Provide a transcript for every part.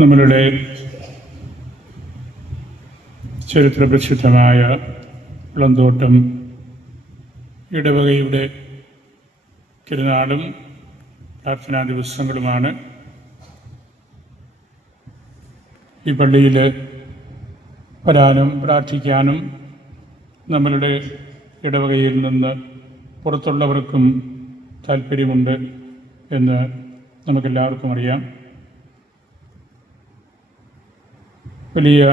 നമ്മളുടെ ചരിത്രപ്രസിദ്ധമായ ഇളന്തോട്ടം ഇടവകയുടെ തിരുനാളും പ്രാർത്ഥനാ ദിവസങ്ങളുമാണ്. ഈ പള്ളിയിൽ വരാനും പ്രാർത്ഥിക്കാനും നമ്മളുടെ ഇടവകയിൽ നിന്ന് പുറത്തുള്ളവർക്കും താല്പര്യമുണ്ട് എന്ന് നമുക്കെല്ലാവർക്കും അറിയാം. വലിയ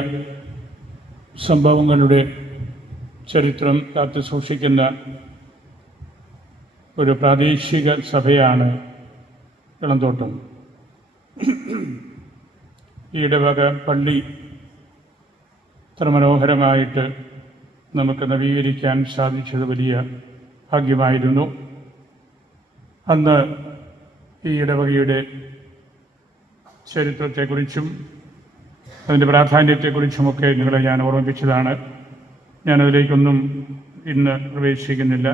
സംഭവങ്ങളുടെ ചരിത്രം കാത്തു സൂക്ഷിക്കുന്ന ഒരു പ്രാദേശിക സഭയാണ് ഇളന്തോട്ടം. ഈ ഇടവക പള്ളി ഇത്ര മനോഹരമായിട്ട് നമുക്ക് നവീകരിക്കാൻ സാധിച്ചത് വലിയ ഭാഗ്യമായിരുന്നു. അന്ന് ഈ ഇടവകയുടെ ചരിത്രത്തെക്കുറിച്ചും അതിൻ്റെ പ്രാധാന്യത്തെക്കുറിച്ചുമൊക്കെ നിങ്ങളെ ഞാൻ ഓർമ്മിപ്പിച്ചതാണ്. ഞാനതിലേക്കൊന്നും ഇന്ന് പ്രവേശിക്കുന്നില്ല.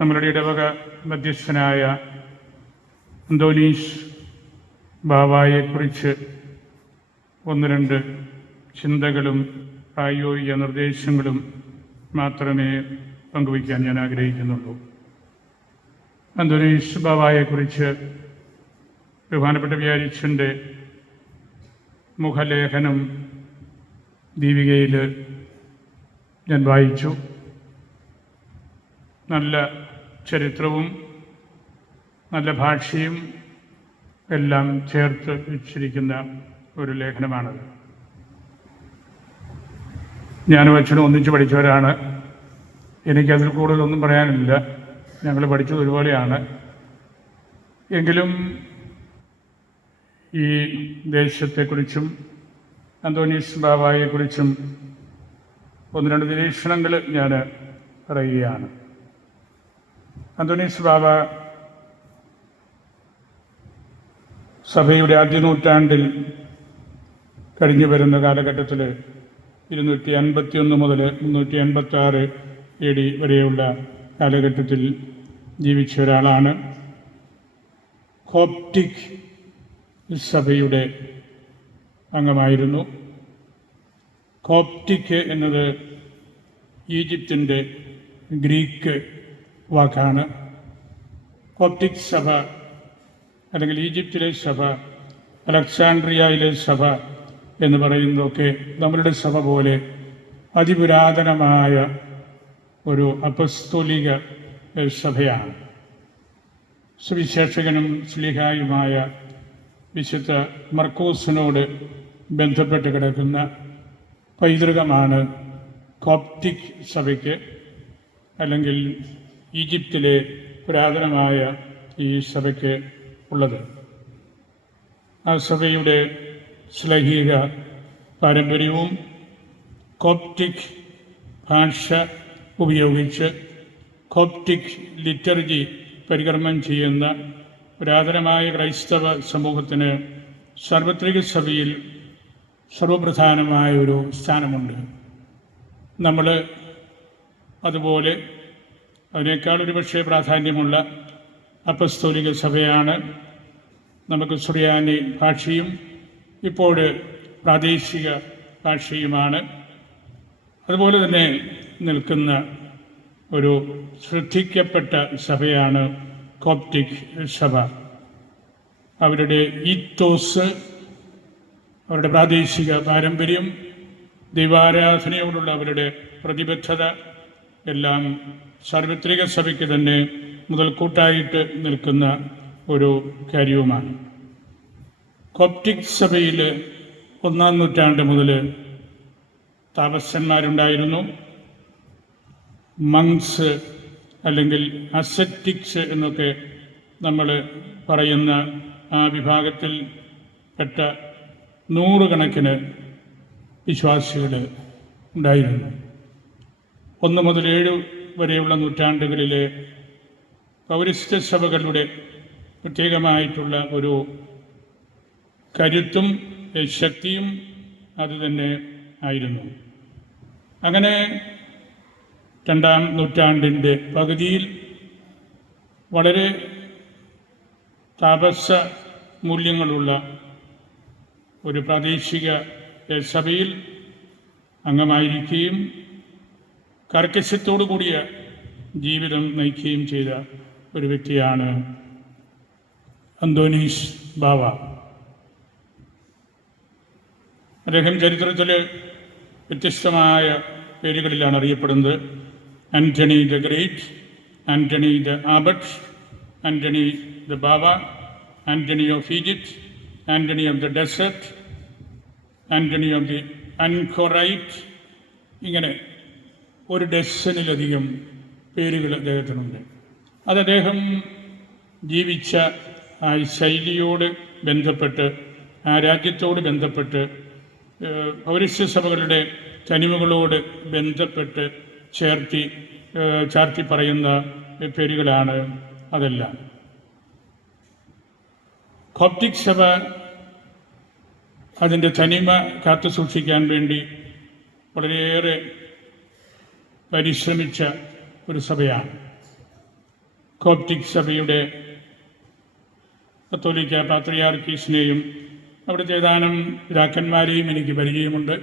നമ്മളുടെ ഇടവക മധ്യസ്ഥനായ അന്തോനീസ് ബാവായെക്കുറിച്ച് ഒന്ന് രണ്ട് ചിന്തകളും പ്രായോഗിക നിർദ്ദേശങ്ങളും മാത്രമേ പങ്കുവയ്ക്കാൻ ഞാൻ ആഗ്രഹിക്കുന്നുള്ളൂ. അന്തോനീസ് ബാവായെക്കുറിച്ച് ബഹുമാനപ്പെട്ട വികാരിയച്ഛൻ്റെ മുഖലേഖനം ദീപികയിൽ ഞാൻ വായിച്ചു. നല്ല ചരിത്രവും നല്ല ഭാഷയും എല്ലാം ചേർത്ത് വെച്ചിരിക്കുന്ന ഒരു ലേഖനമാണത്. ഞാനും അച്ഛനും ഒന്നിച്ച് പഠിച്ചവരാണ്. എനിക്കതിൽ കൂടുതലൊന്നും പറയാനില്ല. ഞങ്ങൾ പഠിച്ചത് ഒരുപോലെയാണ്. എങ്കിലും ഈ ദേശത്തെക്കുറിച്ചും അന്തോനീസ് ബാവായെക്കുറിച്ചും ഒന്ന് രണ്ട് നിരീക്ഷണങ്ങൾ ഞാൻ പറയുകയാണ്. അന്തോനീസ് ബാവ സഭയുടെ ആദ്യ നൂറ്റാണ്ടിൽ കഴിഞ്ഞു വരുന്ന കാലഘട്ടത്തിൽ 251 മുതൽ 386 AD വരെയുള്ള കാലഘട്ടത്തിൽ ജീവിച്ച ഒരാളാണ്. കോപ്റ്റിക് സഭയുടെ അംഗമായിരുന്നു. കോപ്റ്റിക് എന്നത് ഈജിപ്തിൻ്റെ ഗ്രീക്ക് വാക്കാണ്. കോപ്റ്റിക് സഭ അല്ലെങ്കിൽ ഈജിപ്തിലെ സഭ, അലക്സാൻഡ്രിയയിലെ സഭ എന്ന് പറയുന്നതൊക്കെ നമ്മളുടെ സഭ പോലെ അതിപുരാതനമായ ഒരു അപ്പസ്തോലിക സഭയാണ്. സുവിശേഷകനും ശ്ലീഹായുമായ വിശുദ്ധ മർക്കോസിനോട് ബന്ധപ്പെട്ട് കിടക്കുന്ന പൈതൃകമാണ് കോപ്റ്റിക് സഭയ്ക്ക്, അല്ലെങ്കിൽ ഈജിപ്തിലെ പുരാതനമായ ഈ സഭയ്ക്ക് ഉള്ളത്. ആ സഭയുടെ ശ്ലൈഹിക പാരമ്പര്യവും കോപ്റ്റിക് ഭാഷ ഉപയോഗിച്ച് കോപ്റ്റിക് ലിറ്റർജി പരികർമ്മം ചെയ്യുന്ന പുരാതനമായ ക്രൈസ്തവ സമൂഹത്തിന് സാർവത്രിക സഭയിൽ സർവപ്രധാനമായ ഒരു സ്ഥാനമുണ്ട്. നമ്മൾ അതുപോലെ അതിനേക്കാൾ ഒരുപക്ഷെ പ്രാധാന്യമുള്ള അപ്പസ്തോലിക സഭയാണ്. നമുക്ക് സുറിയാനി ഭാഷയും ഇപ്പോൾ പ്രാദേശിക ഭാഷയുമാണ്. അതുപോലെ തന്നെ നിൽക്കുന്ന ഒരു ശ്രദ്ധിക്കപ്പെട്ട സഭയാണ് കോപ്റ്റിക് സഭ. അവരുടെ ഈത്തോസ്, അവരുടെ പ്രാദേശിക പാരമ്പര്യം, ദൈവാരാധനയോടുള്ള അവരുടെ പ്രതിബദ്ധത എല്ലാം സാർവത്രിക സഭയ്ക്ക് തന്നെ മുതൽക്കൂട്ടായിട്ട് നിൽക്കുന്ന ഒരു കാര്യവുമാണ്. കോപ്റ്റിക് സഭയിൽ 1-ാം നൂറ്റാണ്ട് മുതൽ താപസന്മാരുണ്ടായിരുന്നു. മങ്സ് അല്ലെങ്കിൽ അസെറ്റിക്സ് എന്നൊക്കെ നമ്മൾ പറയുന്ന ആ വിഭാഗത്തിൽ പെട്ട 100 കണക്കിന് വിശ്വാസികൾ ഉണ്ടായിരുന്നു. 1 മുതൽ 7 വരെയുള്ള നൂറ്റാണ്ടുകളിലെ പൗരസ്ത്യ സഭകളുടെ പ്രത്യേകമായിട്ടുള്ള ഒരു കരുത്തും ശക്തിയും അതുതന്നെ ആയിരുന്നു. അങ്ങനെ 2-ാം നൂറ്റാണ്ടിൻ്റെ പകുതിയിൽ വളരെ താപസ മൂല്യങ്ങളുള്ള ഒരു പ്രാദേശിക സഭയിൽ അംഗമായിരിക്കുകയും കർക്കശത്തോടു കൂടിയ ജീവിതം നയിക്കുകയും ചെയ്ത ഒരു വ്യക്തിയാണ് അന്തോനീസ് ബാവ. അദ്ദേഹം ചരിത്രത്തിൽ വ്യത്യസ്തമായ പേരുകളിലാണ് അറിയപ്പെടുന്നത്. Antony the great, Antony the abbot, Antony the ബാവ, Antony of Egypt, Antony of the desert, Antony of the anchorite. ഇങ്ങനെ ഒരു ഡസനിലധികം പേരുകൾ അദ്ദേഹത്തിനുണ്ട്. അത് അദ്ദേഹം ജീവിച്ച ആ ശൈലിയോട് ബന്ധപ്പെട്ട്, ആ രാജ്യത്തോട് ബന്ധപ്പെട്ട്, പൗരസ്ത്യ സഭകളുടെ തനിമകളോട് ബന്ധപ്പെട്ട് ചാർത്തി പറയുന്ന പേരുകളാണ് അതെല്ലാം. കോപ്റ്റിക് സഭ അതിൻ്റെ തനിമ കാത്തു സൂക്ഷിക്കാൻ വേണ്ടി വളരെയേറെ പരിശ്രമിച്ച ഒരു സഭയാണ്. കോപ്റ്റിക് സഭയുടെ കത്തോലിക്ക പാത്രിയാർക്കീസിനെയും അവിടുത്തെ ഏതാനും പിതാക്കന്മാരെയും എനിക്ക് പരിചയമുണ്ട്.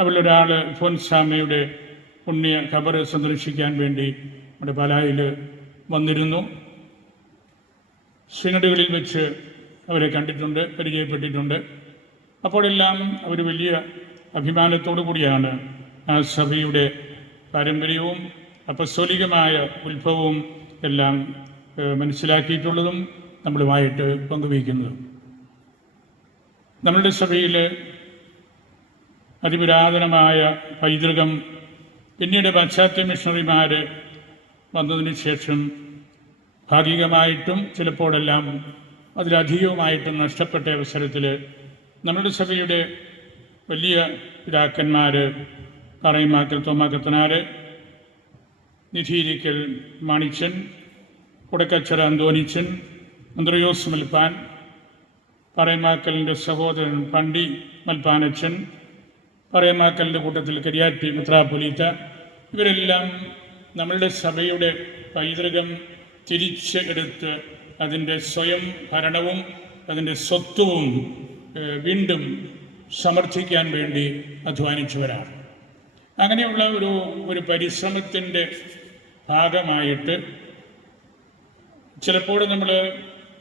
അവരിലൊരാൾ ഫോൻസാമയുടെ പുണ്യ ഖബർ സന്ദർശിക്കാൻ വേണ്ടി നമ്മുടെ പാലായിൽ വന്നിരുന്നു. സിനഡുകളിൽ വെച്ച് അവരെ കണ്ടിട്ടുണ്ട്, പരിചയപ്പെട്ടിട്ടുണ്ട്. അപ്പോഴെല്ലാം അവർ വലിയ അഭിമാനത്തോടു കൂടിയാണ് ആ സഭയുടെ പാരമ്പര്യവും അപ്പസ്തോലികമായ ഉത്ഭവവും എല്ലാം മനസ്സിലാക്കിയിട്ടുള്ളതും നമ്മളുമായിട്ട് പങ്കുവയ്ക്കുന്നതും. നമ്മളുടെ സഭയിൽ അതിപുരാതനമായ പൈതൃകം പിന്നീട് പാശ്ചാത്യ മിഷണറിമാർ വന്നതിന് ശേഷം ഭാഗികമായിട്ടും ചിലപ്പോഴെല്ലാം അതിലധികവുമായിട്ടും നഷ്ടപ്പെട്ട അവസരത്തിൽ നമ്മളുടെ സഭയുടെ വലിയ പിതാക്കന്മാർ പറയമാക്കൽ തോമാക്കത്തനാർ, നിധീരിക്കൽ മാണിച്ചൻ, കുടക്കച്ചറ അന്തോണിച്ചൻ, അന്ത്രയോസ് മൽപ്പാൻ, പറയമാക്കലിൻ്റെ സഹോദരൻ പണ്ടി മൽപ്പാനച്ചൻ, പറയമാക്കലിൻ്റെ കൂട്ടത്തിൽ കരിയാറ്റി മെത്രാപ്പൊലീത്ത, ഇവരെല്ലാം നമ്മളുടെ സഭയുടെ പൈതൃകം തിരിച്ച് എടുത്ത് അതിൻ്റെ സ്വയം ഭരണവും അതിൻ്റെ സ്വത്വവും വീണ്ടും സമർത്ഥിക്കാൻ വേണ്ടി അധ്വാനിച്ചവരാണ്. അങ്ങനെയുള്ള ഒരു പരിശ്രമത്തിൻ്റെ ഭാഗമായിട്ട് ചിലപ്പോൾ നമ്മൾ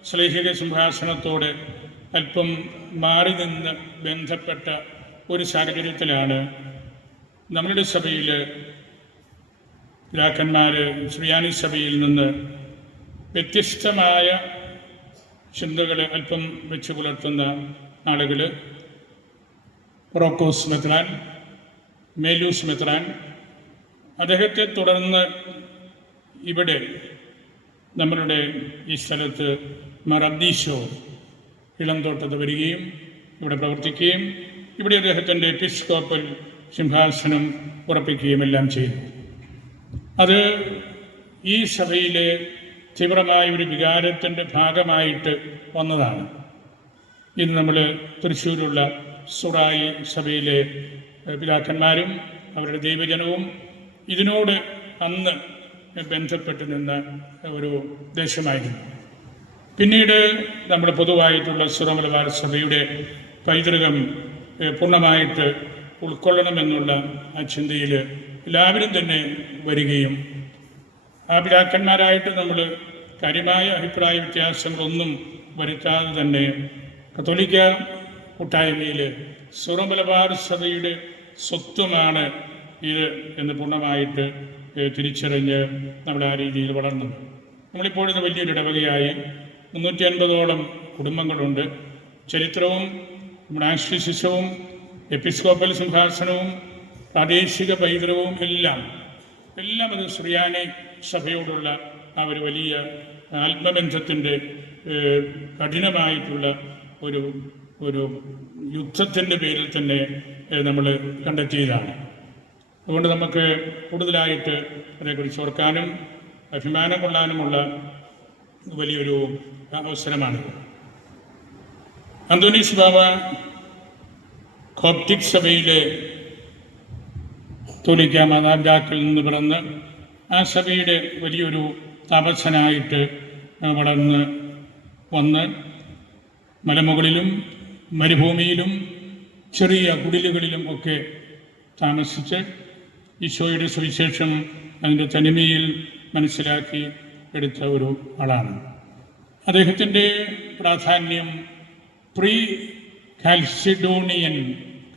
ശ്ലൈഹിക സിംഹാസനത്തോട് അല്പം മാറി നിന്ന് ബന്ധപ്പെട്ട ഒരു സാഹചര്യത്തിലാണ് നമ്മളുടെ സഭയിൽ പിതാക്കന്മാർ സുറിയാനി സഭയിൽ നിന്ന് വ്യത്യസ്തമായ ചിന്തകൾ അല്പം വെച്ച് പുലർത്തുന്ന ആളുകൾ, റോക്കോസ് മെത്രാൻ, മേലൂസ് മെത്രാൻ, അദ്ദേഹത്തെ തുടർന്ന് ഇവിടെ നമ്മളുടെ ഈ സ്ഥലത്ത് മാർ അബ്ദീശോ ഇളംതോട്ടത്ത് വരികയും ഇവിടെ പ്രവർത്തിക്കുകയും ഇവിടെ അദ്ദേഹത്തിൻ്റെ എപ്പിസ്കോപ്പൽ സിംഹാസനം ഉറപ്പിക്കുകയും എല്ലാം ചെയ്തു. അത് ഈ സഭയിലെ തീവ്രമായ ഒരു വികാരത്തിൻ്റെ ഭാഗമായിട്ട് വന്നതാണ്. ഇന്ന് നമ്മൾ തൃശ്ശൂരുള്ള സുറായി സഭയിലെ പിതാക്കന്മാരും അവരുടെ ദൈവജനവും ഇതിനോട് അന്ന് ബന്ധപ്പെട്ട് നിന്ന ഒരു ദേശമായിരുന്നു. പിന്നീട് നമ്മുടെ പൊതുവായിട്ടുള്ള സിറോ മലബാർ സഭയുടെ പൈതൃകം പൂർണ്ണമായിട്ട് ഉൾക്കൊള്ളണമെന്നുള്ള ആ ചിന്തയിൽ എല്ലാവരും തന്നെ വരികയും ആ പിതാക്കന്മാരായിട്ട് നമ്മൾ കാര്യമായ അഭിപ്രായ വ്യത്യാസങ്ങളൊന്നും വരുത്താതെ തന്നെ കത്തോലിക്ക കൂട്ടായ്മയിൽ സിറോ മലബാർ സഭയുടെ സ്വത്വമാണ് ഇത് എന്ന് പൂർണ്ണമായിട്ട് തിരിച്ചറിഞ്ഞ് നമ്മൾ ആ രീതിയിൽ വളർന്നത്. നമ്മളിപ്പോഴത്തെ വലിയൊരു ഇടവകയായി 350ഓളം കുടുംബങ്ങളുണ്ട്. ചരിത്രവും നമ്മുടെ ആശ്ലേഷിസവും എപ്പിസ്കോപ്പൽ സിംഹാസനവും പ്രാദേശിക പൈതൃകവും എല്ലാം അത് സുറിയാനി സഭയോടുള്ള ആ ഒരു വലിയ ആത്മബന്ധത്തിൻ്റെ കഠിനമായിട്ടുള്ള ഒരു യുദ്ധത്തിൻ്റെ പേരിൽ തന്നെ നമ്മൾ കണ്ടെത്തിയതാണ്. അതുകൊണ്ട് നമുക്ക് കൂടുതലായിട്ട് അതേക്കുറിച്ച് ഓർക്കാനും അഭിമാനം കൊള്ളാനുമുള്ള വലിയൊരു അവസരമാണ്. അന്തോനീസ് ബാവ കോപ്റ്റിക് സഭയിലെ കത്തോലിക്ക മാതാപിതാക്കളിൽ നിന്ന് പിറന്ന് ആ സഭയുടെ വലിയൊരു താപസനായിട്ട് വളർന്ന് വന്ന് മലമുകളിലും മരുഭൂമിയിലും ചെറിയ കുടിലുകളിലും ഒക്കെ താമസിച്ച് ഈശോയുടെ സുവിശേഷം അതിൻ്റെ തനിമയിൽ മനസ്സിലാക്കി എടുത്ത ഒരു ആളാണ്. അദ്ദേഹത്തിൻ്റെ പ്രാധാന്യം പ്രീ കാൽസിഡോണിയൻ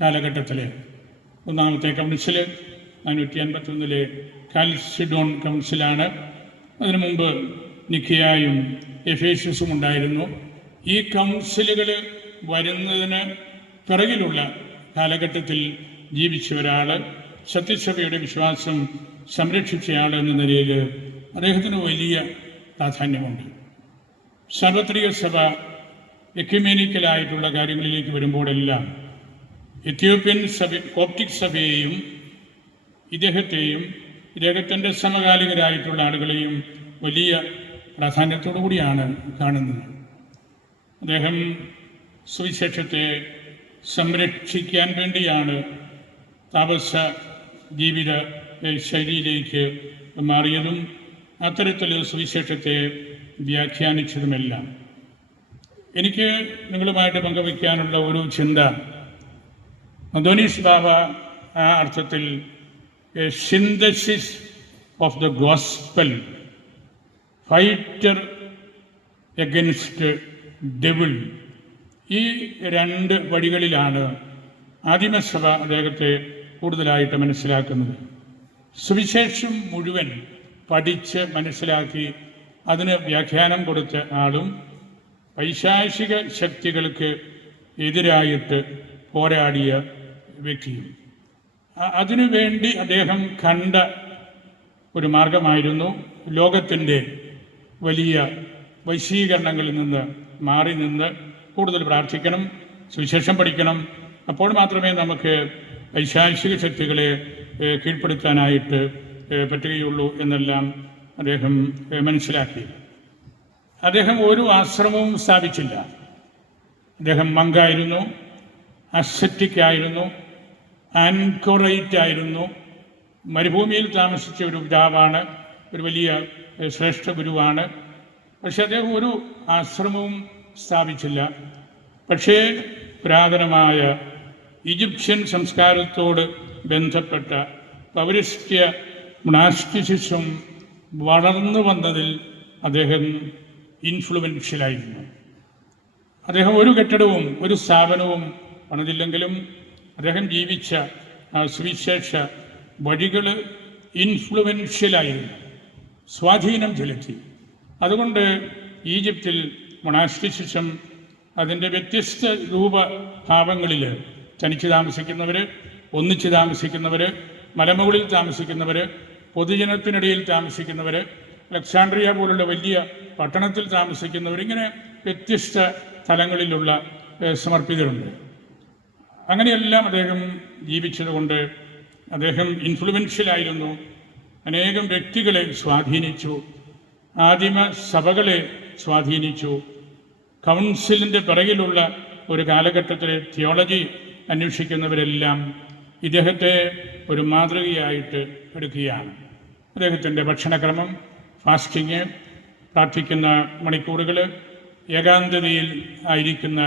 കാലഘട്ടത്തിലെ ഒന്നാമത്തെ കൗൺസിൽ 551 കാൽസിഡോൺ കൗൺസിലാണ്. അതിനു മുമ്പ് നിക്കിയായും എഫേഷ്യസും ഉണ്ടായിരുന്നു. ഈ കൗൺസിലുകൾ വരുന്നതിന് പിറകിലുള്ള കാലഘട്ടത്തിൽ ജീവിച്ച ഒരാൾ, സത്യസഭയുടെ വിശ്വാസം സംരക്ഷിച്ചയാൾ എന്ന നിലയിൽ അദ്ദേഹത്തിന് വലിയ പ്രാധാന്യമുണ്ട്. സാർവത്രിക സഭ എക്യുമേനിക്കലായിട്ടുള്ള കാര്യങ്ങളിലേക്ക് വരുമ്പോഴെല്ലാം എത്യോപ്യൻ സഭ, കോപ്റ്റിക് സഭയെയും ഇദ്ദേഹത്തിൻ്റെ സമകാലികരായിട്ടുള്ള ആളുകളെയും വലിയ പ്രാധാന്യത്തോടു കൂടിയാണ് കാണുന്നത്. അദ്ദേഹം സുവിശേഷത്തെ സംരക്ഷിക്കാൻ വേണ്ടിയാണ് താപസ ജീവിത ശൈലിയിലേക്ക് മാറിയതും അത്തരത്തിൽ സുവിശേഷത്തെ വ്യാഖ്യാനിച്ചതുമെല്ലാം. എനിക്ക് നിങ്ങളുമായിട്ട് പങ്കുവയ്ക്കാനുള്ള ഒരു ചിന്ത, അന്തോണീസ് ബാബ ആ അർത്ഥത്തിൽ A synthesis of the gospel, fighter against devil, ഈ രണ്ട് വഴികളിലാണ് ആദിമസഭ അദ്ദേഹത്തെ കൂടുതലായിട്ട് മനസ്സിലാക്കുന്നത്. സുവിശേഷം മുഴുവൻ പഠിച്ച് മനസ്സിലാക്കി അതിന് വ്യാഖ്യാനം കൊടുത്ത ആളും പൈശാചിക ശക്തികൾക്ക് എതിരായിട്ട് പോരാടിയ വ്യക്തിയും. അതിനുവേണ്ടി അദ്ദേഹം കണ്ട ഒരു മാർഗമായിരുന്നു ലോകത്തിൻ്റെ വലിയ വൈശീകരണങ്ങളിൽ നിന്ന് മാറി നിന്ന് കൂടുതൽ പ്രാർത്ഥിക്കണം, സുവിശേഷം പഠിക്കണം. അപ്പോൾ മാത്രമേ നമുക്ക് പൈശാചിക ശക്തികളെ കീഴ്പ്പെടുത്താനായിട്ട് പറ്റുകയുള്ളൂ എന്നെല്ലാം അദ്ദേഹം മനസ്സിലാക്കി. അദ്ദേഹം ഒരു ആശ്രമവും സ്ഥാപിച്ചില്ല. അദ്ദേഹം മങ്കായിരുന്നു, അസെറ്റിക് ആയിരുന്നു, ആൻകോറൈറ്റ് ആയിരുന്നു, മരുഭൂമിയിൽ താമസിച്ച ഒരു പിതാവാണ്, ഒരു വലിയ ശ്രേഷ്ഠ ഗുരുവാണ്. പക്ഷെ അദ്ദേഹം ഒരു ആശ്രമവും സ്ഥാപിച്ചില്ല. പക്ഷേ പുരാതനമായ ഈജിപ്ഷ്യൻ സംസ്കാരത്തോട് ബന്ധപ്പെട്ട പൗരസ്ത്യ മൊണാസ്റ്റിസിസം വളർന്നു വന്നതിൽ അദ്ദേഹം ഇൻഫ്ലുവൻഷ്യലായിരുന്നു. അദ്ദേഹം ഒരു കെട്ടിടവും ഒരു സ്ഥാപനവും പണിതില്ലെങ്കിലും അദ്ദേഹം ജീവിച്ച ആ സുവിശേഷ വഴികൾ ഇൻഫ്ലുവൻഷ്യലായിരുന്നു, സ്വാധീനം ചെലുത്തി. അതുകൊണ്ട് ഈജിപ്തിൽ മൊണാസ്റ്റിസിസം അതിൻ്റെ വ്യത്യസ്ത രൂപഭാവങ്ങളിൽ തനിച്ച് താമസിക്കുന്നവർ, ഒന്നിച്ച് താമസിക്കുന്നവർ, മലമുകളിൽ താമസിക്കുന്നവർ, പൊതുജനത്തിനിടയിൽ താമസിക്കുന്നവർ, അലക്സാണ്ട്രിയ പോലുള്ള വലിയ പട്ടണത്തിൽ താമസിക്കുന്നവർ, ഇങ്ങനെ വ്യത്യസ്ത തലങ്ങളിലുള്ള സമർപ്പിതരുണ്ട്. അങ്ങനെയെല്ലാം അദ്ദേഹം ജീവിച്ചതുകൊണ്ട് അദ്ദേഹം ഇൻഫ്ലുവൻഷ്യലായിരുന്നു. അനേകം വ്യക്തികളെ സ്വാധീനിച്ചു, ആദിമ സഭകളെ സ്വാധീനിച്ചു. കൗൺസിലിൻ്റെ പിറകിലുള്ള ഒരു കാലഘട്ടത്തിലെ തിയോളജി അന്വേഷിക്കുന്നവരെല്ലാം ഇദ്ദേഹത്തെ ഒരു മാതൃകയായിട്ട് എടുക്കുകയാണ്. അദ്ദേഹത്തിൻ്റെ ഭക്ഷണക്രമം, ഫാസ്റ്റിങ്, പ്രാർത്ഥിക്കുന്ന മണിക്കൂറുകൾ, ഏകാന്തതയിൽ ആയിരിക്കുന്ന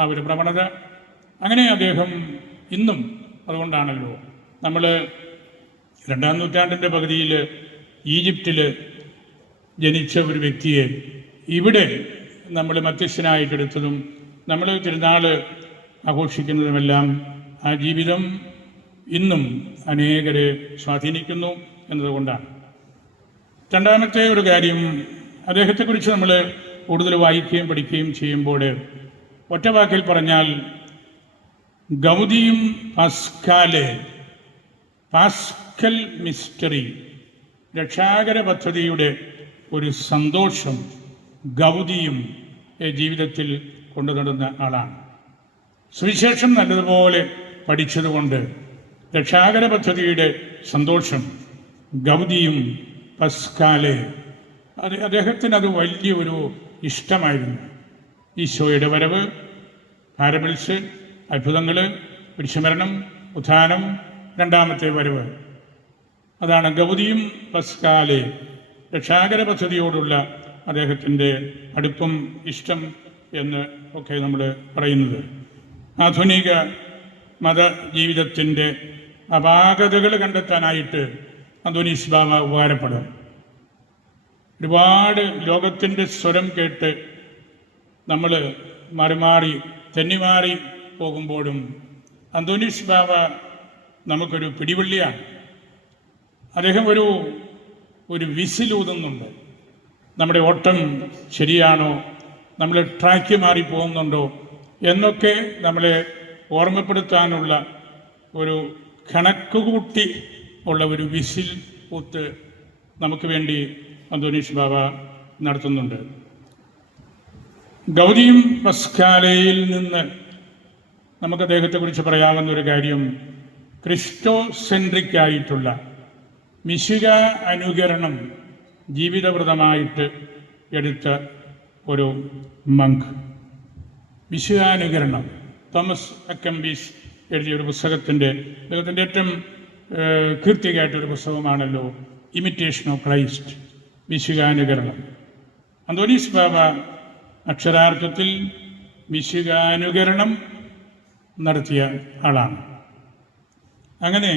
ആ ഒരു പ്രവണത, അങ്ങനെ അദ്ദേഹം ഇന്നും, അതുകൊണ്ടാണല്ലോ നമ്മൾ 2-ാം നൂറ്റാണ്ടിൻ്റെ പകുതിയിൽ ഈജിപ്തിൽ ജനിച്ച ഒരു വ്യക്തിയെ ഇവിടെ നമ്മൾ മധ്യസ്ഥനായിട്ടെടുത്തതും നമ്മൾ തിരുനാൾ ആഘോഷിക്കുന്നതുമെല്ലാം ആ ജീവിതം ഇന്നും അനേകരെ സ്വാധീനിക്കുന്നു എന്നതുകൊണ്ടാണ്. രണ്ടാമത്തെ ഒരു കാര്യം, അദ്ദേഹത്തെക്കുറിച്ച് നമ്മൾ കൂടുതൽ വായിക്കുകയും പഠിക്കുകയും ചെയ്യുമ്പോൾ ഒറ്റ വാക്കിൽ പറഞ്ഞാൽ ഗൗദിയം പാസ്കാലെ, പാസ്കൽ മിസ്റ്ററി, രക്ഷാകര പദ്ധതിയുടെ ഒരു സന്തോഷം ഗൗദിയും ജീവിതത്തിൽ കൊണ്ടു നടന്ന ആളാണ്. സുവിശേഷം നല്ലതുപോലെ പഠിച്ചതുകൊണ്ട് രക്ഷാകര പദ്ധതിയുടെ സന്തോഷം ഗൗദിയും പസ്കാലെ, അദ്ദേഹത്തിന് അത് വലിയൊരു ഇഷ്ടമായിരുന്നു. ഈശോയുടെ വരവ്, പാരബിൾസ്, അത്ഭുതങ്ങൾ, കുരിശുമരണം, ഉത്ഥാനം, രണ്ടാമത്തെ വരവ്, അതാണ് ഗൗദിയും പസ്കാലെ, രക്ഷാകര പദ്ധതിയോടുള്ള അദ്ദേഹത്തിൻ്റെ അടുപ്പം, ഇഷ്ടം എന്ന് ഒക്കെ നമ്മൾ പറയുന്നത്. ആധുനിക മതജീവിതത്തിൻ്റെ അപാകതകൾ കണ്ടെത്താനായിട്ട് അന്തോനീസ് ബാവ ഉപകാരപ്പെടും. ഒരുപാട് ലോകത്തിൻ്റെ സ്വരം കേട്ട് നമ്മൾ മാറി തെന്നിമാറി പോകുമ്പോഴും അന്തോനീസ് ബാവ നമുക്കൊരു പിടിവള്ളിയാണ്. അദ്ദേഹം ഒരു വിസിലൂതുന്നുണ്ട്. നമ്മുടെ ഓട്ടം ശരിയാണോ, നമ്മൾ ട്രാക്ക് മാറി പോകുന്നുണ്ടോ എന്നൊക്കെ നമ്മളെ ഓർമ്മപ്പെടുത്താനുള്ള ഒരു കണക്കുകൂട്ടി ഉള്ള ഒരു വിസിൽ ഊത്ത് നമുക്ക് വേണ്ടി അന്തോനീസ് ബാവ നടത്തുന്നുണ്ട്. ഗൗരിയം പസ്കാലയിൽ നിന്ന് നമുക്ക് അദ്ദേഹത്തെക്കുറിച്ച് പറയാവുന്ന ഒരു കാര്യം, ക്രിസ്റ്റോ സെൻട്രിക് ആയിട്ടുള്ള മിശിഹ അനുകരണം ജീവിതവ്രതമായിട്ട് എടുത്ത ഒരു മങ്ക്. മിശിഹാനുകരണം തോമസ് അക്കംബീസ് എഴുതിയ ഒരു പുസ്തകത്തിൻ്റെ അദ്ദേഹത്തിൻ്റെ ഏറ്റവും കീർത്തികയായിട്ടൊരു പുസ്തകമാണല്ലോ ഇമിറ്റേഷൻ ഓഫ് ക്രൈസ്റ്റ്, മിശിഹാനുകരണം. അന്തോനീസ് ബാവ അക്ഷരാർത്ഥത്തിൽ മിശിഹാനുകരണം നടത്തിയ ആളാണ്. അങ്ങനെ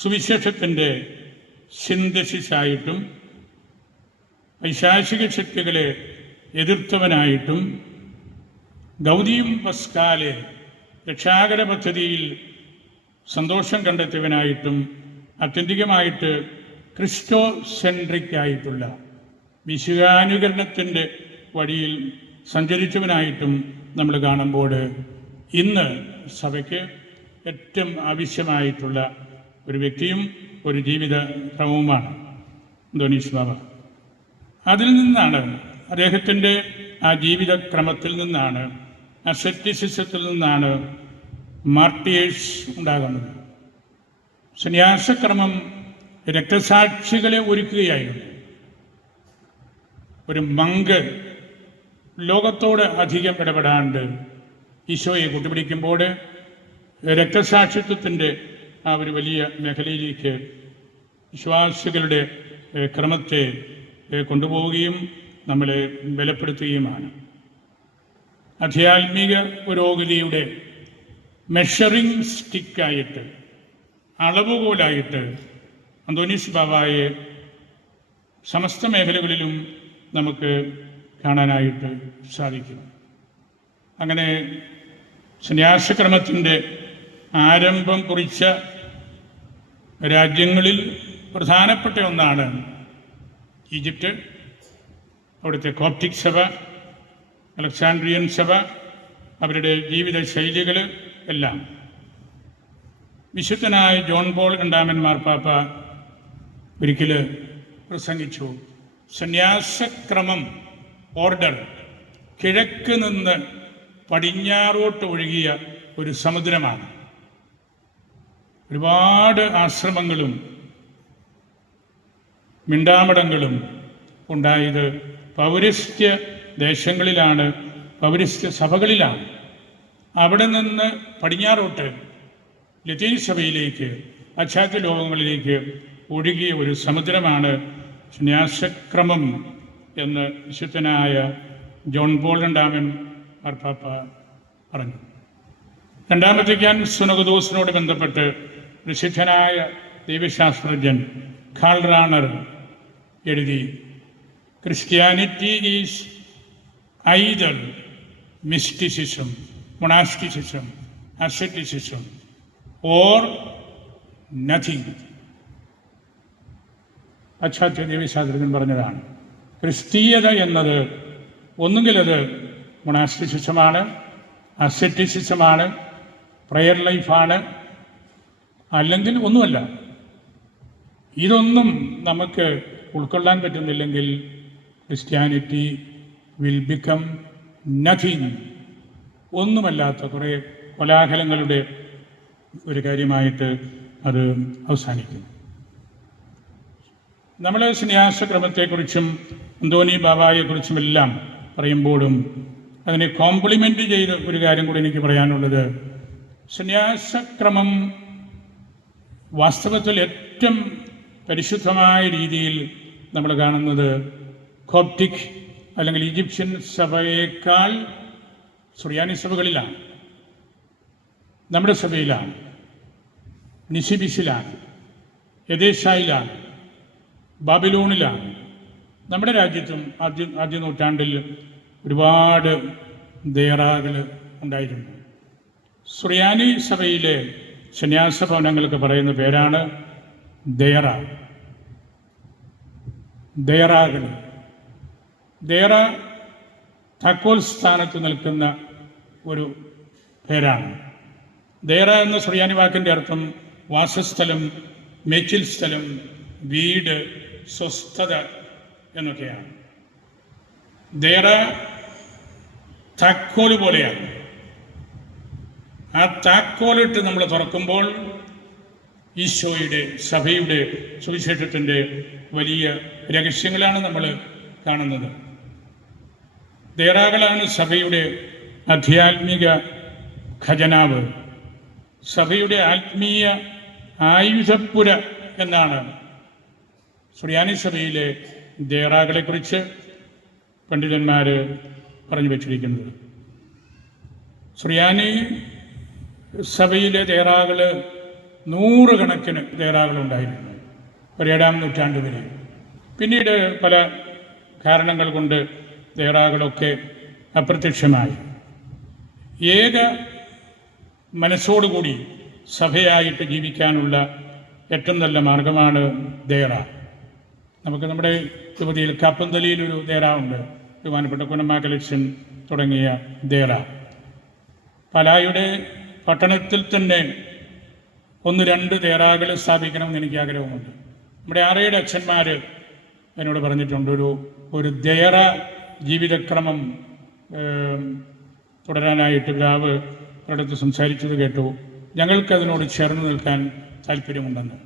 സുവിശേഷത്തിൻ്റെ സിന്തസിസായിട്ടും പൈശാചിക ശക്തികളെ എതിർത്തവനായിട്ടും ഗൗരിയം പസ്കാലെ രക്ഷാകര പദ്ധതിയിൽ സന്തോഷം കണ്ടെത്തിയവനായിട്ടും ആത്യന്തികമായിട്ട് ക്രിസ്റ്റോ സെൻട്രിക് ആയിട്ടുള്ള മിശിഹാനുകരണത്തിൻ്റെ വഴിയിൽ സഞ്ചരിച്ചവനായിട്ടും നമ്മൾ കാണുമ്പോൾ ഇന്ന് സഭയ്ക്ക് ഏറ്റവും ആവശ്യമായിട്ടുള്ള ഒരു വ്യക്തിയും ഒരു ജീവിത ക്രമവുമാണ് അന്തോനീസ് ബാവ. അതിൽ നിന്നാണ്, അദ്ദേഹത്തിൻ്റെ ആ ജീവിതക്രമത്തിൽ നിന്നാണ്, അസെറ്റിസിസത്തിൽ നിന്നാണ് മാർട്ടിയേഴ്സ് ഉണ്ടാകുന്നത്. സന്യാസക്രമം രക്തസാക്ഷികളെ ഒരുക്കുകയായിരുന്നു. ഒരു മങ്ക് ലോകത്തോട് അധികം ഇടപെടാണ്ട് ഈശോയെ കൂട്ടുപിടിക്കുമ്പോൾ രക്തസാക്ഷിത്വത്തിൻ്റെ ആ ഒരു വലിയ മേഖലയിലേക്ക് വിശ്വാസികളുടെ ക്രമത്തെ കൊണ്ടുപോവുകയും നമ്മളെ ബലപ്പെടുത്തുകയുമാണ്. ആധ്യാത്മിക പുരോഗതിയുടെ മെഷറിംഗ് സ്റ്റിക്കായിട്ട്, അളവുകോലായിട്ട് അന്തോനീസ് ബാവയെ സമസ്ത മേഖലകളിലും നമുക്ക് കാണാനായിട്ട് സാധിക്കും. അങ്ങനെ സന്യാസക്രമത്തിൻ്റെ ആരംഭം കുറിച്ച രാജ്യങ്ങളിൽ പ്രധാനപ്പെട്ട ഒന്നാണ് ഈജിപ്റ്റ്. അവിടുത്തെ കോപ്റ്റിക് സഭ, അലക്സാൻഡ്രിയൻ സഭ, അവരുടെ ജീവിത ശൈലികൾ എല്ലാം. വിശുദ്ധനായ ജോൺ പോൾ രണ്ടാമൻ മാർപ്പാപ്പ ഒരിക്കൽ പ്രസംഗിച്ചു, സന്യാസക്രമം ഓർഡർ കിഴക്ക് നിന്ന് പടിഞ്ഞാറോട്ട് ഒഴുകിയ ഒരു സമുദ്രമാണ്. ഒരുപാട് ആശ്രമങ്ങളും മിണ്ടാമടങ്ങളും ഉണ്ടായത് പൗരസ്ത്യ ദേശങ്ങളിലാണ്, പൗരസ്ത്യ സഭകളിലാണ്. അവിടെ നിന്ന് പടിഞ്ഞാറോട്ട് ലത്തീൻ സഭയിലേക്ക്, പാശ്ചാത്യ ലോകങ്ങളിലേക്ക് ഒഴുകിയ ഒരു സമുദ്രമാണ് സന്യാസക്രമം എന്ന് വിശുദ്ധനായ ജോൺ പോൾ രണ്ടാമൻ മാർപ്പാപ്പ പറഞ്ഞു. രണ്ടാം വത്തിക്കാൻ സുനകദോസിനോട് ബന്ധപ്പെട്ട് പ്രസിദ്ധനായ ദൈവശാസ്ത്രജ്ഞൻ കാൾ റാണർ എഴുതി, Christianity is either mysticism, monasticism, asceticism or nothing. പാശ്ചാത്യ ദൈവശാസ്ത്രജ്ഞൻ പറഞ്ഞതാണ്, ക്രിസ്തീയത എന്നത് ഒന്നുകിൽ അത് മൊണാസ്റ്റിസിസമാണ്, അസെറ്റിസിസമാണ്, പ്രയർ ലൈഫാണ്, അല്ലെങ്കിൽ ഒന്നുമല്ല. ഇതൊന്നും നമുക്ക് ഉൾക്കൊള്ളാൻ പറ്റുന്നില്ലെങ്കിൽ ക്രിസ്ത്യാനിറ്റി വിൽ ബിക്കം നത്തിങ്, ഒന്നുമല്ലാത്ത കുറേ കോലാഹലങ്ങളുടെ ഒരു കാര്യമായിട്ട് അത് അവസാനിക്കും. നമ്മൾ സന്യാസക്രമത്തെക്കുറിച്ചും അന്തോനി ബാവയെക്കുറിച്ചുമെല്ലാം പറയുമ്പോഴും അതിനെ കോംപ്ലിമെൻ്റ് ചെയ്ത ഒരു കാര്യം കൂടി എനിക്ക് പറയാനുള്ളത്, സന്യാസക്രമം വാസ്തവത്തിൽ ഏറ്റവും പരിശുദ്ധമായ രീതിയിൽ നമ്മൾ കാണുന്നത് കോപ്റ്റിക് അല്ലെങ്കിൽ ഈജിപ്ഷ്യൻ സഭയേക്കാൾ സുറിയാനി സഭകളിലാണ്. നമ്മുടെ സഭയിലാണ്, നിശിബിഷിലാണ്, യദേഷായിലാണ്, ബാബിലോണിലാണ്. നമ്മുടെ രാജ്യത്തും ആദ്യ നൂറ്റാണ്ടിൽ ഒരുപാട് ദേറാകൾ ഉണ്ടായിരുന്നു. സുറിയാനി സഭയിലെ സന്യാസ ഭവനങ്ങൾക്ക് പറയുന്ന പേരാണ് ദേറ. ദേറാകൾ. ദേറ താക്കോൽ സ്ഥാനത്ത് നിൽക്കുന്ന ഒരു പേരാണ്. ദേറ എന്ന സുറിയാനി വാക്കിൻ്റെ അർത്ഥം വാസസ്ഥലം, മേച്ചിൽ സ്ഥലം, വീട്, സ്വസ്ഥത എന്നൊക്കെയാണ്. ദേറ താക്കോല് പോലെയാണ്. ആ താക്കോലിട്ട് നമ്മൾ തുറക്കുമ്പോൾ ഈശോയുടെ, സഭയുടെ, സുവിശേഷത്തിൻ്റെ വലിയ രഹസ്യങ്ങളാണ് നമ്മൾ കാണുന്നത്. ദേറാകളാണ് സഭയുടെ ആധ്യാത്മിക ഖജനാവ്, സഭയുടെ ആത്മീയ ആയുധപ്പുര എന്നാണ് സുറിയാനി സഭയിലെ ദേറാകളെക്കുറിച്ച് പണ്ഡിതന്മാർ പറഞ്ഞു വച്ചിരിക്കുന്നത്. സുറിയാനി സഭയിലെ ദേറാകൾ 100 കണക്കിന് ദേറാകളുണ്ടായിരുന്നു 17-ാം നൂറ്റാണ്ട് വരെ. പിന്നീട് പല കാരണങ്ങൾ കൊണ്ട് ദേറാകളൊക്കെ അപ്രത്യക്ഷമായി. ഏക മനസ്സോടുകൂടി സഭയായിട്ട് ജീവിക്കാനുള്ള ഏറ്റവും നല്ല മാർഗമാണ് ദേറ. നമുക്ക് നമ്മുടെ യുവതിയിൽ കാപ്പന്തലിയിലൊരു ദേറ ഉണ്ട്, ബഹുമാനപ്പെട്ട കുന്നമാക്കലക്ഷൻ തുടങ്ങിയ ദേറ. പാലായുടെ പട്ടണത്തിൽ തന്നെ 1-2 ദേറാകൾ സ്ഥാപിക്കണമെന്ന് എനിക്ക് ആഗ്രഹമുണ്ട്. നമ്മുടെ ആറയുടെ അച്ഛന്മാർ എന്നോട് പറഞ്ഞിട്ടുണ്ട്, ഒരു ദേറ ജീവിതക്രമം തുടരാനായിട്ട് പിതാവ് ഒരിടത്ത് സംസാരിച്ചത് കേട്ടു. ഞങ്ങൾക്കതിനോട് ചേർന്ന് നിൽക്കാൻ താല്പര്യമുണ്ടെന്ന്.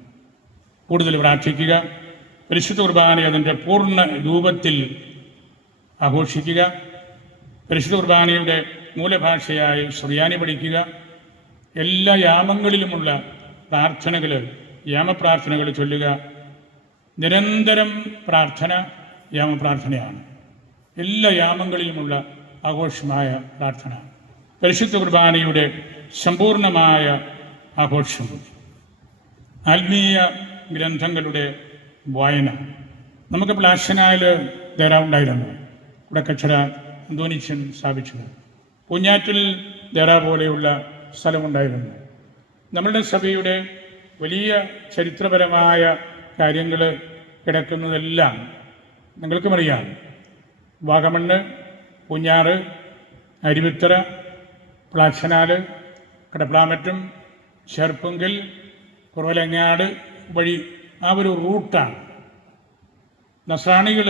കൂടുതൽ പ്രാർത്ഥിക്കുക, പരിശുദ്ധ കുർബാന അതിൻ്റെ പൂർണ്ണ രൂപത്തിൽ ആഘോഷിക്കുക, പരിശുദ്ധ കുർബാനയുടെ മൂലഭാഷയായി സുറിയാനി പഠിക്കുക, എല്ലാ യാമങ്ങളിലുമുള്ള പ്രാർത്ഥനകൾ, യാമപ്രാർത്ഥനകൾ ചൊല്ലുക. നിരന്തരം പ്രാർത്ഥന യാമപ്രാർത്ഥനയാണ്. എല്ലാ യാമങ്ങളിലുമുള്ള ആഘോഷമായ പ്രാർത്ഥന, പരിശുദ്ധ കുർബാനയുടെ സമ്പൂർണമായ ആഘോഷം, ആത്മീയ ഗ്രന്ഥങ്ങളുടെ വായന. നമുക്ക് പ്ലാശനായിൽ ദേറാവുണ്ടായിരുന്നു, കുടക്കച്ചറ അന്തോനീച്ചൻ സ്ഥാപിച്ചത്. പൂഞ്ഞാറ്റിൽ ദേറ പോലെയുള്ള സ്ഥലമുണ്ടായിരുന്നു. നമ്മളുടെ സഭയുടെ വലിയ ചരിത്രപരമായ കാര്യങ്ങൾ കിടക്കുന്നതെല്ലാം നിങ്ങൾക്കും അറിയാം. വാഗമണ്ണ്, പൂഞ്ഞാറ്, അരുവിത്തറ, പ്ലാച്ചനാല്, കടപ്ലാമറ്റും, ചെർപ്പുങ്കൽ, കുറവലങ്ങാട് വഴി ആ ഒരു റൂട്ടാണ്. നസ്രാണികൾ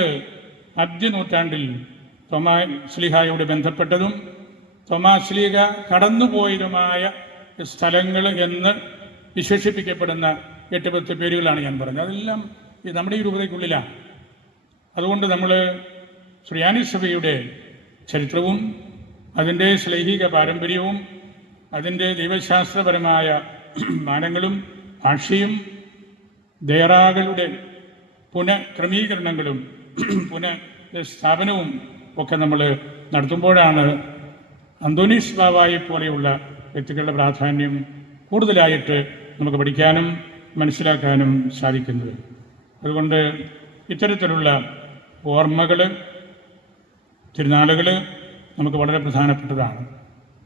ആദ്യ നൂറ്റാണ്ടിൽ തോമാ ശ്ലീഹായോട് ബന്ധപ്പെട്ടതും തോമാ ശ്ലീഹ കടന്നുപോയതുമായ സ്ഥലങ്ങൾ എന്ന് വിശേഷിപ്പിക്കപ്പെടുന്ന 8-10 പേരുകളാണ് ഞാൻ പറഞ്ഞത്. അതെല്ലാം നമ്മുടെ ഈ രൂപതയ്ക്കുള്ളിലാണ്. അതുകൊണ്ട് നമ്മൾ സുറിയാനി സഭയുടെ ചരിത്രവും അതിൻ്റെ ശ്ലൈഹിക പാരമ്പര്യവും അതിൻ്റെ ദൈവശാസ്ത്രപരമായ മാനങ്ങളും ഭാഷയും ദേറാകളുടെ പുനഃക്രമീകരണങ്ങളും പുനഃസ്ഥാപനവും ഒക്കെ നമ്മൾ നടത്തുമ്പോഴാണ് അന്തോനീസ് ബാവായെ പോലെയുള്ള വ്യക്തികളുടെ പ്രാധാന്യം കൂടുതലായിട്ട് നമുക്ക് പഠിക്കാനും മനസ്സിലാക്കാനും സാധിക്കുന്നത്. അതുകൊണ്ട് ഇത്തരത്തിലുള്ള ഓർമ്മകൾ, തിരുനാളുകൾ നമുക്ക് വളരെ പ്രധാനപ്പെട്ടതാണ്.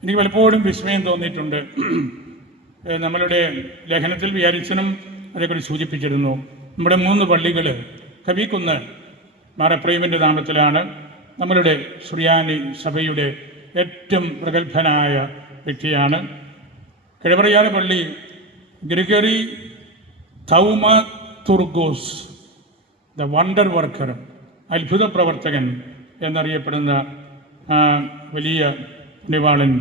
എനിക്ക് പലപ്പോഴും വിസ്മയം തോന്നിയിട്ടുണ്ട്. നമ്മളുടെ ലേഖനത്തിൽ വിചാരിച്ചനും അതേക്കുറിച്ച് സൂചിപ്പിച്ചിരുന്നു. നമ്മുടെ 3 പള്ളികൾ കവിക്കുന്ന് മാറപ്രേമിൻ്റെ നാമത്തിലാണ്. നമ്മളുടെ സുറിയാനി സഭയുടെ ഏറ്റവും പ്രഗത്ഭനായ വ്യക്തിയാണ്. കിഴവറയാട് പള്ളി ഗ്രിഗറി തൗമാതുർഗോസ്, ദ വണ്ടർ വർക്കർ, അത്ഭുത പ്രവർത്തകൻ എന്നറിയപ്പെടുന്ന വലിയ പുണ്യവാളൻ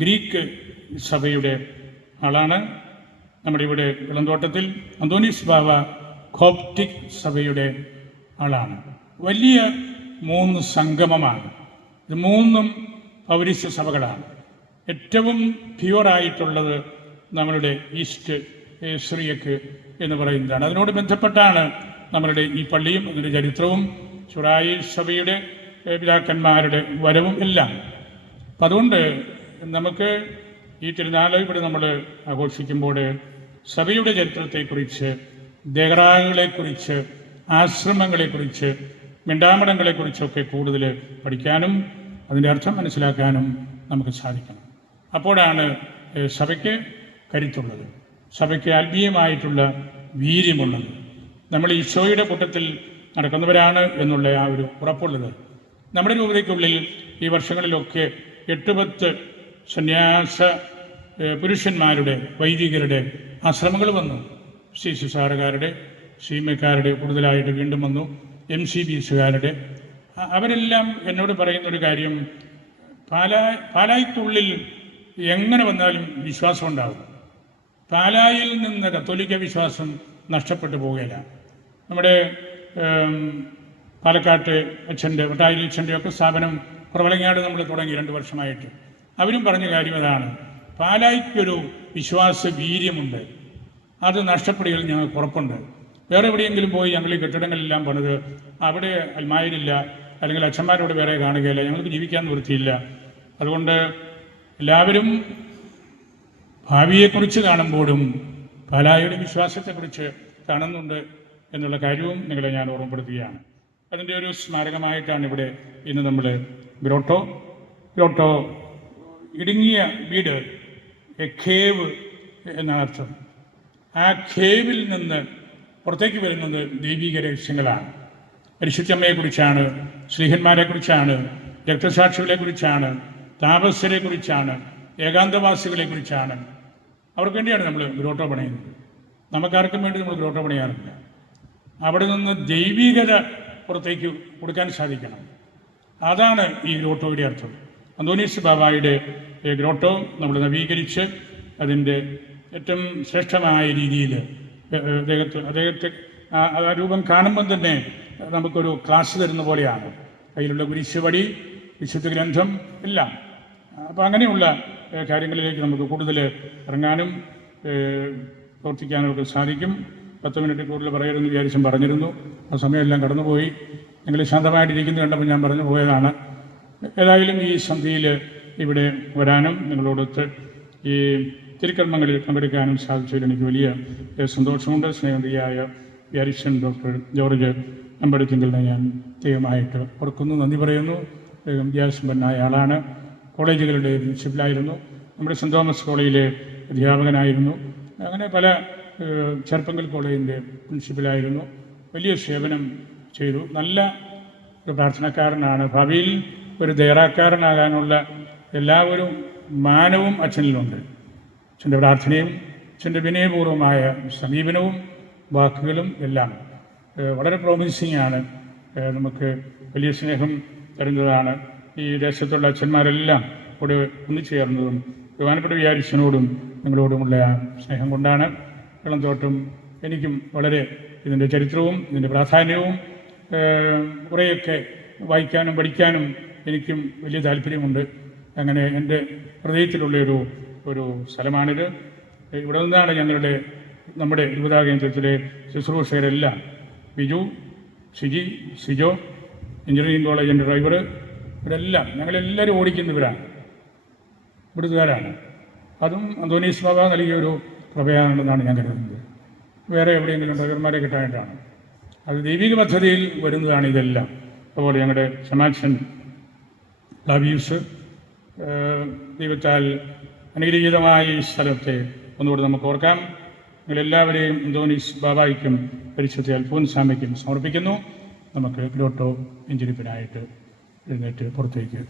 ഗ്രീക്ക് സഭയുടെ ആളാണ്. നമ്മുടെ ഇവിടെ ഇളന്തോട്ടത്തിൽ അന്തോനീസ് ബാവ കോപ്റ്റിക് സഭയുടെ ആളാണ്. വലിയ 3 സംഗമമാണ്. ഇത് 3ഉം പൗരസ്ത്യ സഭകളാണ്. ഏറ്റവും പ്യുവറായിട്ടുള്ളത് നമ്മളുടെ ഈസ്റ്റ് സിറിയക്ക് എന്ന് പറയുന്നതാണ്. അതിനോട് ബന്ധപ്പെട്ടാണ് നമ്മളുടെ ഈ പള്ളിയും അതിൻ്റെ ചരിത്രവും ചുറായി സഭയുടെ പിതാക്കന്മാരുടെ വരവും എല്ലാം. അപ്പം അതുകൊണ്ട് നമുക്ക് ഈ തിരുനാൾ ഇവിടെ നമ്മൾ ആഘോഷിക്കുമ്പോൾ സഭയുടെ ചരിത്രത്തെക്കുറിച്ച്, ദേഹറാകളെക്കുറിച്ച്, ആശ്രമങ്ങളെക്കുറിച്ച്, മിണ്ടാമടങ്ങളെക്കുറിച്ചൊക്കെ കൂടുതൽ പഠിക്കാനും അതിൻ്റെ അർത്ഥം മനസ്സിലാക്കാനും നമുക്ക് സാധിക്കണം. അപ്പോഴാണ് സഭയ്ക്ക് കരുത്തുള്ളത്, സഭയ്ക്ക് ആത്മീയമായിട്ടുള്ള വീര്യമുള്ളത്, നമ്മൾ ഈശോയുടെ കൂട്ടത്തിൽ നടക്കുന്നവരാണ് എന്നുള്ള ആ ഒരു ഉറപ്പുള്ളത്. നമ്മുടെ രൂപതയ്ക്കുള്ളിൽ ഈ വർഷങ്ങളിലൊക്കെ 8-10 സന്യാസ പുരുഷന്മാരുടെ, വൈദികരുടെ ആശ്രമങ്ങൾ വന്നു. CCSRകാരുടെ, CMAക്കാരുടെ കൂടുതലായിട്ട് വീണ്ടും വന്നു, MCBSകാരുടെ. അവരെല്ലാം എന്നോട് പറയുന്നൊരു കാര്യം, പാലായ്ക്കുള്ളിൽ എങ്ങനെ വന്നാലും വിശ്വാസം ഉണ്ടാകും. പാലായിൽ നിന്ന് കത്തോലിക്ക വിശ്വാസം നഷ്ടപ്പെട്ടു പോവുകയില്ല. നമ്മുടെ പാലക്കാട്ട് അച്ഛൻ്റെ, വട്ടായിൽ അച്ഛൻ്റെ ഒക്കെ സ്ഥാപനം കുറവലങ്ങാട് നമ്മൾ തുടങ്ങി 2 വർഷമായിട്ട്. അവരും പറഞ്ഞ കാര്യം അതാണ്, പാലായ്ക്കൊരു വിശ്വാസ വീര്യമുണ്ട്, അത് നഷ്ടപ്പെടുകയിൽ ഞങ്ങൾക്ക് ഉറപ്പുണ്ട്. വേറെ എവിടെയെങ്കിലും പോയി ഞങ്ങൾ ഈ കെട്ടിടങ്ങളെല്ലാം പണിത് അവിടെ അൽമായിരില്ല, അല്ലെങ്കിൽ അച്ഛന്മാരോട് വേറെ കാണുകയില്ല, ഞങ്ങൾക്ക് ജീവിക്കാൻ നിവൃത്തിയില്ല. അതുകൊണ്ട് എല്ലാവരും ഭാവിയെക്കുറിച്ച് കാണുമ്പോഴും പാലായുടെ വിശ്വാസത്തെക്കുറിച്ച് കാണുന്നുണ്ട് എന്നുള്ള കാര്യവും നിങ്ങളെ ഞാൻ ഓർമ്മപ്പെടുത്തുകയാണ്. അതിൻ്റെ ഒരു സ്മാരകമായിട്ടാണ് ഇവിടെ ഇന്ന് നമ്മൾ ഗ്രോട്ടോ ഇടുങ്ങിയ വീട്, എ ഖേവ് എന്നർത്ഥം. ആ ഖേവിൽ നിന്ന് പുറത്തേക്ക് വരുന്നത് ദൈവിക രഹസ്യങ്ങളാണ്. പരിശുദ്ധമ്മയെക്കുറിച്ചാണ്, ശ്രീഹന്മാരെക്കുറിച്ചാണ്, രക്തസാക്ഷികളെക്കുറിച്ചാണ്, താപസ്യരെക്കുറിച്ചാണ്, ഏകാന്തവാസികളെക്കുറിച്ചാണ്. അവർക്ക് വേണ്ടിയാണ് നമ്മൾ ഗ്രോട്ടോ പണിയുന്നത്. നമുക്കാർക്കും വേണ്ടി നമ്മൾ ഗ്രോട്ടോ പണിയാറില്ല. അവിടെ നിന്ന് ദൈവികത പുറത്തേക്ക് കൊടുക്കാൻ സാധിക്കണം. അതാണ് ഈ ഗ്രോട്ടോയുടെ അർത്ഥം. അന്തോനീസ് ബാബായുടെ ഗ്രോട്ടോ നമ്മൾ നവീകരിച്ച് അതിൻ്റെ ഏറ്റവും ശ്രേഷ്ഠമായ രീതിയിൽ അദ്ദേഹത്തെ ആ രൂപം കാണുമ്പം തന്നെ നമുക്കൊരു ക്ലാസ് തരുന്ന പോലെയാണ്. കയ്യിലുള്ള കുരിശുവടി, വിശുദ്ധ ഗ്രന്ഥം എല്ലാം. അപ്പോൾ അങ്ങനെയുള്ള കാര്യങ്ങളിലേക്ക് നമുക്ക് കൂടുതൽ ഇറങ്ങാനും പ്രവർത്തിക്കാനും ഒക്കെ സാധിക്കും. 10 മിനിറ്റ് കൂടുതൽ പറയരുതെന്ന് വിചാരിച്ചും പറഞ്ഞിരുന്നു. ആ സമയമെല്ലാം കടന്നുപോയി. നിങ്ങൾ ശാന്തമായിട്ടിരിക്കുന്നത് കണ്ടപ്പോൾ ഞാൻ പറഞ്ഞു പോയതാണ്. ഏതായാലും ഈ സന്ധ്യയിൽ ഇവിടെ വരാനും നിങ്ങളോടൊത്ത് ഈ തിരുക്കർമ്മങ്ങളിൽ പങ്കെടുക്കാനും സാധിച്ചതിൽ എനിക്ക് വലിയ സന്തോഷമുണ്ട്. സ്നേഹനിധിയായ വിയാരിച്ചൻ ഡോക്ടർ ജോർജ് അമ്പലത്തിങ്കലിനെ ഞാൻ ദൈവമായിട്ട് ഓർക്കുന്നു, നന്ദി പറയുന്നു. വിദ്യാസമ്പന്നനായ ആളാണ്. കോളേജുകളുടെ പ്രിൻസിപ്പലായിരുന്നു, നമ്മുടെ സെൻറ് തോമസ് കോളേജിലെ അധ്യാപകനായിരുന്നു, അങ്ങനെ പല ചെറുപ്പങ്കൽ കോളേജിൻ്റെ പ്രിൻസിപ്പലായിരുന്നു. വലിയ സേവനം ചെയ്തു. നല്ല ഒരു പ്രാർത്ഥനക്കാരനാണ്. ഭാവിയിൽ ഒരു ദേറാക്കാരനാകാനുള്ള എല്ലാവരും മാനവും അച്ഛനിലുണ്ട്. അച്ഛൻ്റെ പ്രാർത്ഥനയും അച്ഛൻ്റെ വിനയപൂർവമായ സമീപനവും വാക്കുകളും എല്ലാം വളരെ പ്രോമിസിങ് ആണ്. നമുക്ക് വലിയ സ്നേഹം തരുന്നതാണ്. ഈ ദേശത്തുള്ള അച്ഛന്മാരെല്ലാം കൂടെ ഒന്നുചേർന്നതും ബഹുമാനപ്പെട്ട വിയാരിച്ചനോടും നിങ്ങളോടുമുള്ള ആ സ്നേഹം കൊണ്ടാണ്. ഇളംതോട്ടും എനിക്കും വളരെ ഇതിൻ്റെ ചരിത്രവും ഇതിൻ്റെ പ്രാധാന്യവും കുറേയൊക്കെ വായിക്കാനും പഠിക്കാനും എനിക്കും വലിയ താല്പര്യമുണ്ട്. അങ്ങനെ എൻ്റെ ഹൃദയത്തിലുള്ള ഒരു സ്ഥലമാണിത്. ഇവിടെ നിന്നാണ് നമ്മുടെ യുവതാ കേന്ദ്രത്തിലെ ശുശ്രൂഷകരെല്ലാം, ബിജു, സിജോ, എഞ്ചിനീയറിംഗ് കോളേജിൻ്റെ ഡ്രൈവർ, ഇവരെല്ലാം ഞങ്ങളെല്ലാവരും ഓടിക്കുന്നവരാണ്, ഇവിടുത്തുകാരാണ്. അതും അന്തോനീസ് ബാബ നൽകിയ ഒരു കൃപയാണെന്നാണ് ഞാൻ കരുതുന്നത്. വേറെ എവിടെയെങ്കിലും ഡ്രൈവർമാരെ കിട്ടാനായിട്ടാണ്. അത് ദൈവിക പദ്ധതിയിൽ വരുന്നതാണ് ഇതെല്ലാം. അതുപോലെ ഞങ്ങളുടെ സമാക്ഷൻ ലാബീസ് ദൈവത്താൽ അനുഗ്രഹീതമായ ഈ സ്ഥലത്തെ ഒന്നുകൂടെ നമുക്ക് ഓർക്കാം. നിങ്ങളെല്ലാവരെയും അന്തോനീസ് ബാബായ്ക്കും പരിശുദ്ധ അൽഫോൻസാമയ്ക്കും സമർപ്പിക്കുന്നു. നമുക്ക് ഗ്രോട്ടോ വെഞ്ചരിപ്പിനായിട്ട് എഴുന്നേറ്റ് പുറത്തേക്ക്